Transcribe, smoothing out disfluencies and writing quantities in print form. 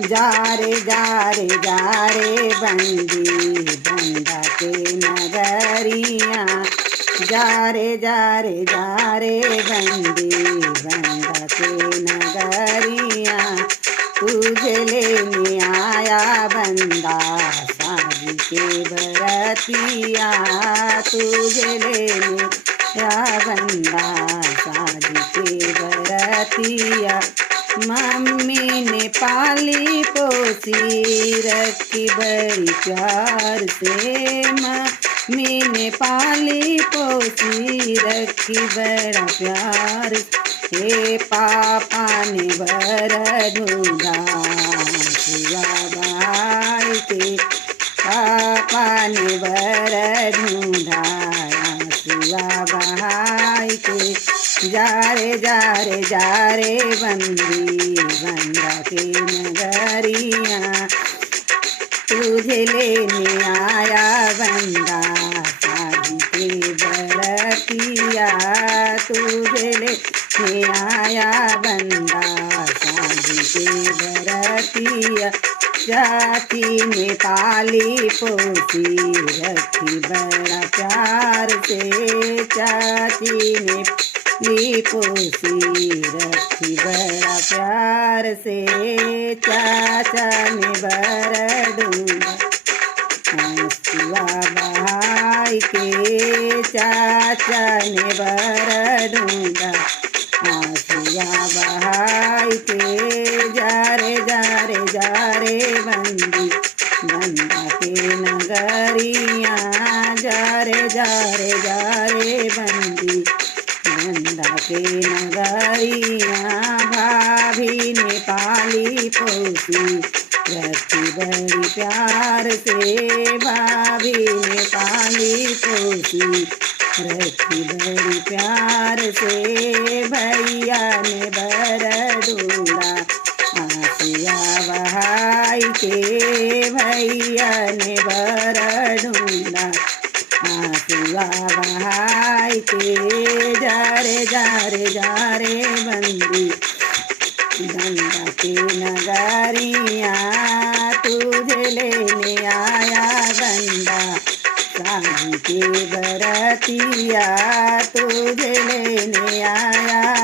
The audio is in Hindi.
जा रे बंदी बंदा के नगरिया। जा रे बंदी बंदा के नगरिया। तुझे लेने आया बंदा साजी के बरतिया। तुझे लेने आया बंदा साजी के बरतिया। मम्मी ने पाली पोसी रखी बड़ी प्यार से। मम्मी ने पाली पोसी रखी बड़ा प्यार से। पापा ने बर ढूंढा सुआ भाई के। पापा ने बर ढूंढा सुआ भाई के। जा रे बंदी बंदा के नगरिया। तुझे लेने आया बंदा साजी के बरतिया। तुझे लेने आया बंदा साजी के बरतिया। चाची ने पाली पोसी रखी बड़ा प्यार से। चाची ने पोसी रखी बड़ा प्यार से। चाचा ने बर ढूंढा सुआ भाई के। चाचा ने बर ढूंढा सुआ भाई के। जा रे बंदी बंदा के नगरिया। जा रे बंदी बंदा के नगरिया। भाभी ने पाली पोसी रखी बड़ी प्यार से। भाभी ने पाली पोसी रखी बड़ी प्यार से। भैया ने बर ढूंढा आसिया भाई के। भैया ने बर ढूंढा आसिया भाई के। जा रे बंदी बंदा के नगरिया। तुझे लेने आया बंदा साजी के बरतिया। तुझे लेने आया